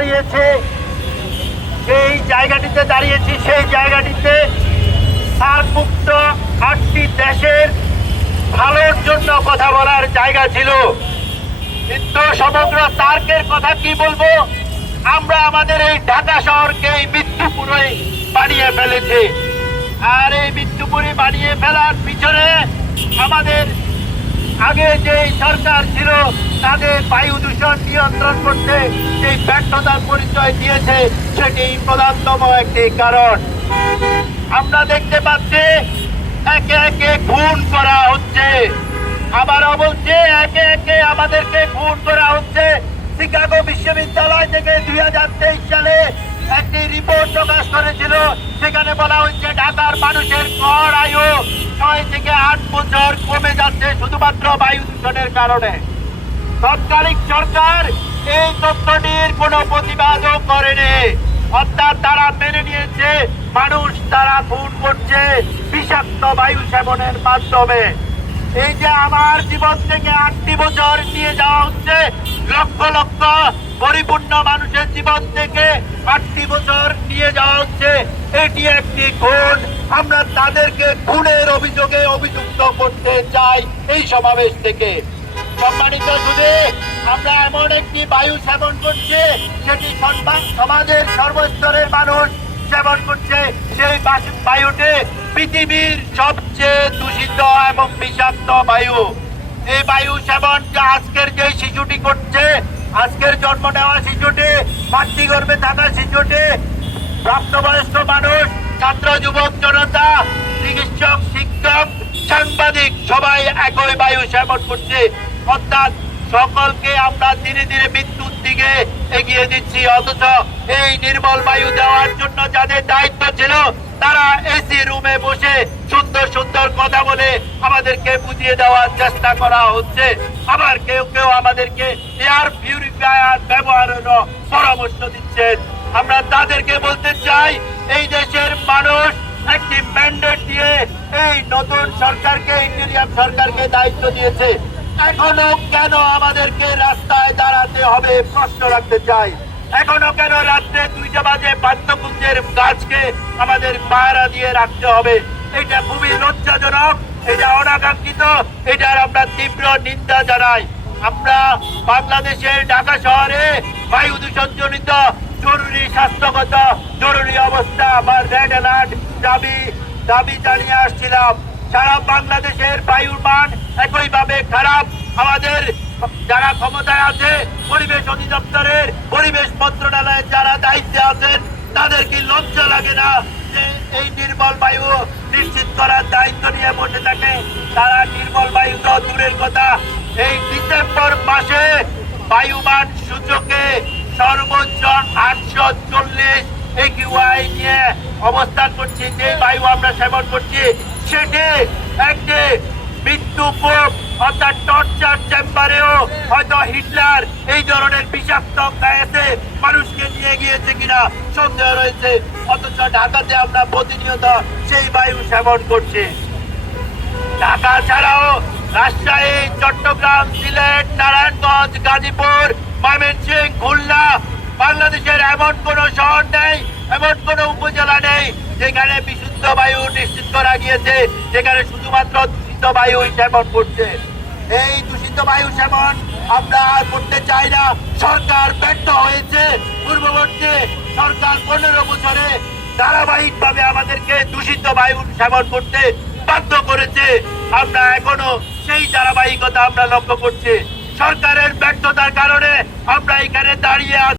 দাঁড়িয়েছে। সেই জায়গাটিতে দাঁড়িয়েছি, সেই জায়গাটিতে সারমুক্ত আটটি দেশের ভালোর জন্য কথা বলার জায়গা ছিল। কিন্তু সমগ্র তার্কের কথা কি বলব? আমরা আমাদের এই ঢাকা শহরকে এই মৃত্যুপুরে বানিয়ে ফেলেছি। আর এই মৃত্যুপুরে বানিয়ে ফেলার পিছনে আমাদের আগে যে সরকার ছিল, তাদের বায়ু দূষণ নিয়ন্ত্রণ করতে সেই ব্যর্থতার পরিচয় দিয়েছে, সেটি প্রধানতম একটি কারণ। আমরা দেখতে পাচ্ছি, একে একে খুন করা হচ্ছে। আবার বলছে, একে একে আমাদেরকে খুন করা হচ্ছে। শিকাগো বিশ্ববিদ্যালয় থেকে দুই হাজার তেইশ সালে একটি রিপোর্ট প্রকাশ করেছিল, সেখানে বলা হচ্ছে ঢাকার মানুষের গড় আয়ু ছয় থেকে আট বছর কমে যাচ্ছে শুধুমাত্র বায়ু দূষণের কারণে। তৎকালীন সরকার এই তথ্যটির কোনো প্রতিবাদও করেনি। অর্থাৎ তারা মেনে নিয়েছে, মানুষ তারা খুন করছে বিষাক্ত বায়ু সেবনের মাধ্যমে। এই যে আমার জীবন থেকে আটটি বছর নিয়ে যাওয়া হচ্ছে, লক্ষ লক্ষ পরিপূর্ণ মানুষের জীবন থেকে আটটি বছর নিয়ে যাওয়া হচ্ছে, এটি একটি খুন। আমরা তাদেরকে খুনের অভিযোগে অভিযুক্ত করতে চাই এই সমাবেশ থেকে। সম্মানিত শুধু আমরা এমন একটি বায়ু সেবন করছি সন্মান সমাজের সর্বস্তরের মানুষ সেবন করছে। সেই বায়ুটি পৃথিবীর সবচেয়ে দূষিত এবং বিষাক্ত বায়ু। এই বায়ু সেবন যে আজকের যে শিশুটি করছে, আজকের জন্ম নেওয়া শিশুটি, মাতৃগর্ভে থাকা শিশুটি, প্রাপ্তবয়স্ক মানুষ ছাত্র যুবক জনতা, চিকিৎসক, শিক্ষক, সাংবাদিক, সবাই একই বায়ু সেবন করছে। অর্থাৎ সকলকে আমরা ধীরে ধীরে মৃত্যুর দিকে এগিয়ে দিচ্ছি। অথচ এই নির্মল বায়ু দেওয়ার জন্য যাদের দায়িত্ব ছিল, তারা এসি রুমে বসে সুন্দর সুন্দর কথা বলে আমাদেরকে বুঝিয়ে দেওয়ার চেষ্টা করা হচ্ছে। আবার কেউ কেউ আমাদেরকে এয়ার পিউরিফায়ার ব্যবহারেরও পরামর্শ দিচ্ছেন। আমরা তাদেরকে বলতে চাই এই দেশের মানুষ একটি ম্যান্ডেট দিয়ে এই নতুন সরকারকে ইন্ডিয়ান সরকারকে দায়িত্ব দিয়েছে। এখনও কেন আমাদেরকে রাস্তায় দাঁড়াতে হবে প্রশ্ন রাখতে চাই। এখনও কেন রাত্রে দুইটা বাজে বাদ্যকুঞ্জের গাছকে আমাদের পাহারা দিয়ে রাখতে হবে? এটা খুবই লজ্জাজনক, এটা অনাকাঙ্ক্ষিত, এটার আমরা তীব্র নিন্দা জানাই। আমরা বাংলাদেশের ঢাকা শহরে বায়ু দূষণ জনিত জরুরি স্বাস্থ্যগত, জরুরি অবস্থা। আমার রেড অ্যালার্ট দাবি দাবি জানিয়ে আসছিলাম। সারা বাংলাদেশের বায়ুর মান একইভাবে খারাপ। আমাদের যারা ক্ষমতায় আছে, পরিবেশ অধিদপ্তরের পরিবেশ মন্ত্রণালয়ের যারা দায়িত্বে আছেন তাদের কি লজ্জা লাগে না যে এই নির্মল বায়ু নিশ্চিত করার দায়িত্ব নিয়ে বসে থাকে। তারা নির্মল বায়ু তো দূরের কথা। এই ডিসেম্বর মাসে বায়ুমান সূচকে সর্বোচ্চ আটশো চল্লিশ একিউআই নিয়ে অবস্থান করছি, যে বায়ু আমরা সেবন করছি, সেটি একটি মৃত্যুকূপ অর্থাৎ টর্চার চেম্বারেও হয়তো হিটলার এই ধরনের বিষাক্ত গ্যাসে মানুষকে নিয়ে গিয়েছে কিনা সন্দেহ রয়েছে, অথচ ঢাকাতে আমরা প্রতিনিয়ত সেই বায়ু সেবন করছি। ঢাকা ছাড়াও রাজশাহী, চট্টগ্রাম, সিলেট, নারায়ণগঞ্জ, গাজীপুর বাংলাদেশের এমন কোন শহর নেই, এমন কোন উপজেলা নেই যেখানে বিশুদ্ধ বায়ু নিশ্চিত করা গিয়েছে, যেখানে শুধুমাত্র দূষিত বায়ু সেবন করছে। এই দূষিত বায়ু সেবন আমরা আর করতে চাই না। সরকার ব্যর্থ হয়েছে। পূর্ববর্তী সরকার পনেরো বছরে ধারাবাহিক ভাবে আমাদেরকে দূষিত বায়ু সেবন করতে বাধ্য করেছে। আমরা এখনও সেই ধারাবাহিকতা আমরা লক্ষ্য করছি। সরকারের ব্যর্থতার কারণে আমরা এখানে দাঁড়িয়ে